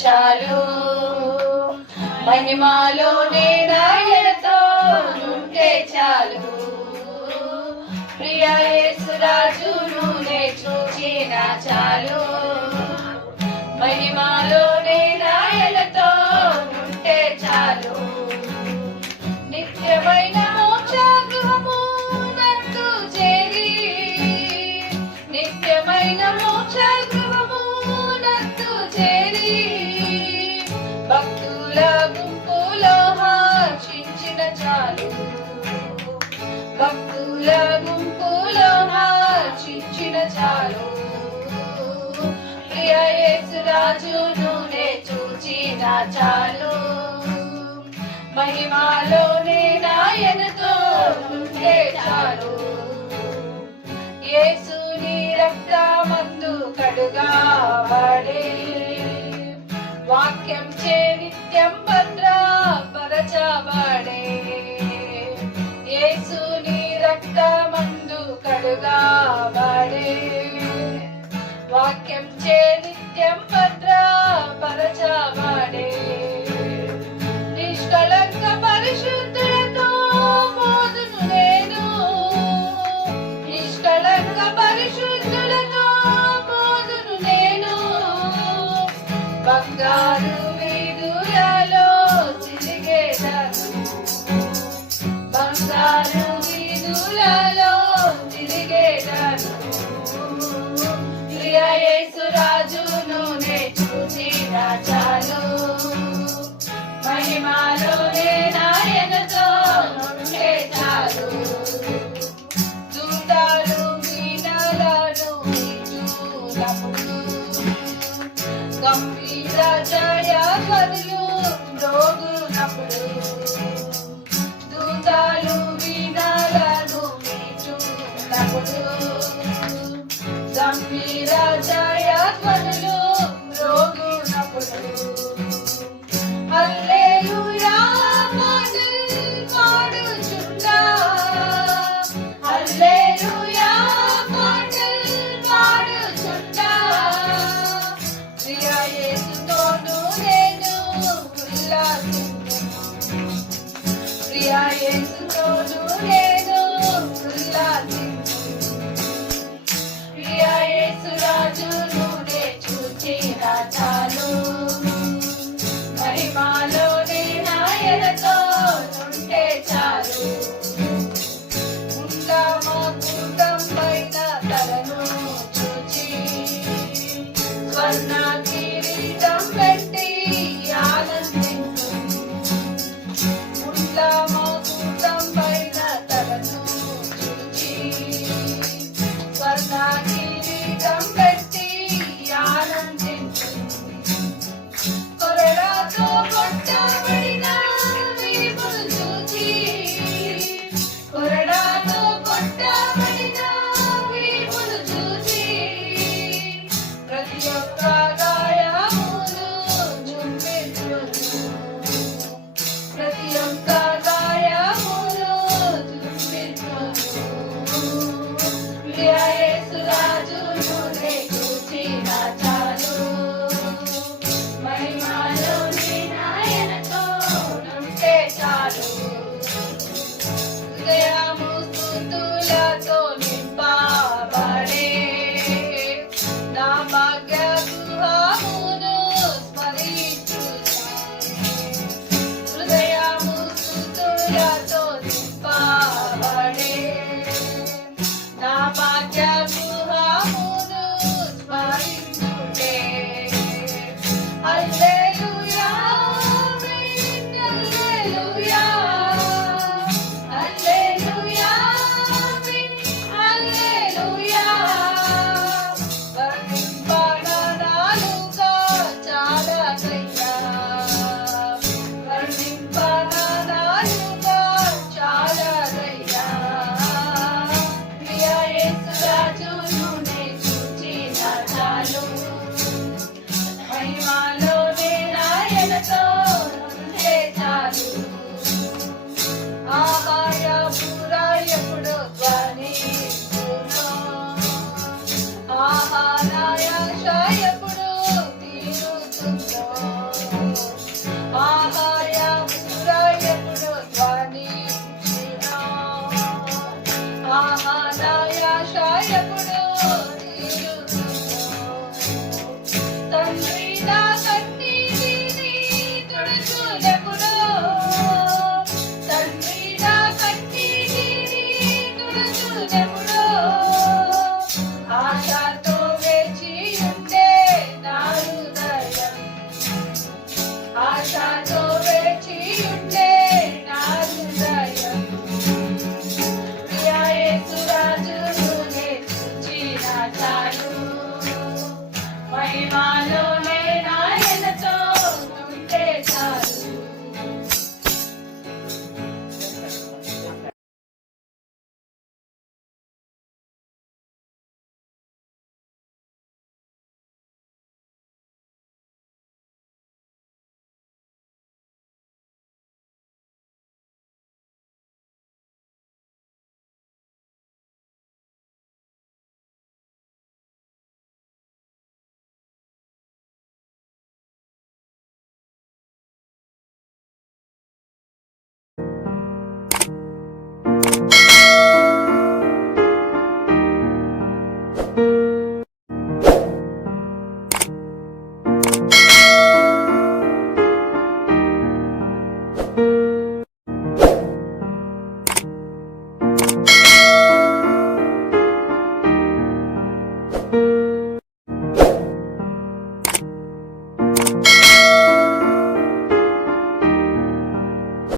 చాలు మహిమలోనే నాయనతో ఉంటే చాలు ప్రియ యేసు రాజును నే చూచిన చాలు మహిమలోనే నాయనతో ఉంటే చాలు నిత్యమైన మోక్షగృహము నందు చేరి నిత్యమైన మోక్షగృహము నందు చేరి భక్తుల గుంపులో హర్షించిన చాలు భక్తుల గుంపులో హర్షించిన చాలు ప్రియ యేసు రాజును నే చూచిన చాలు మహిమలోనే నాయనతో ఉంటే చాలు యేసుని రక్తమందు కడుగాబడే వాక్యం చే నిత్యం భద్రపరచబడే యేసుని రక్తమందు కడుగాబడే వాక్యం చే నిత్యం భద్రపరచబడే నిష్కళంక పరిశుద్ధులతో మోదును నేను నిష్కళంక పరిశుద్ధులతో మోదును నేను బంగారు వీధులలో తిరిగేదను బంగారు వీధులలో తిరిగేదను ప్రియ యేసు రాజును నే చూచిన చాలు మహిమలోనే నాయనతో ఉంటే చాలు దూతాలు వీణలను చూనప్పుడు గంభీర జయ కరులు రోగునప్పుడు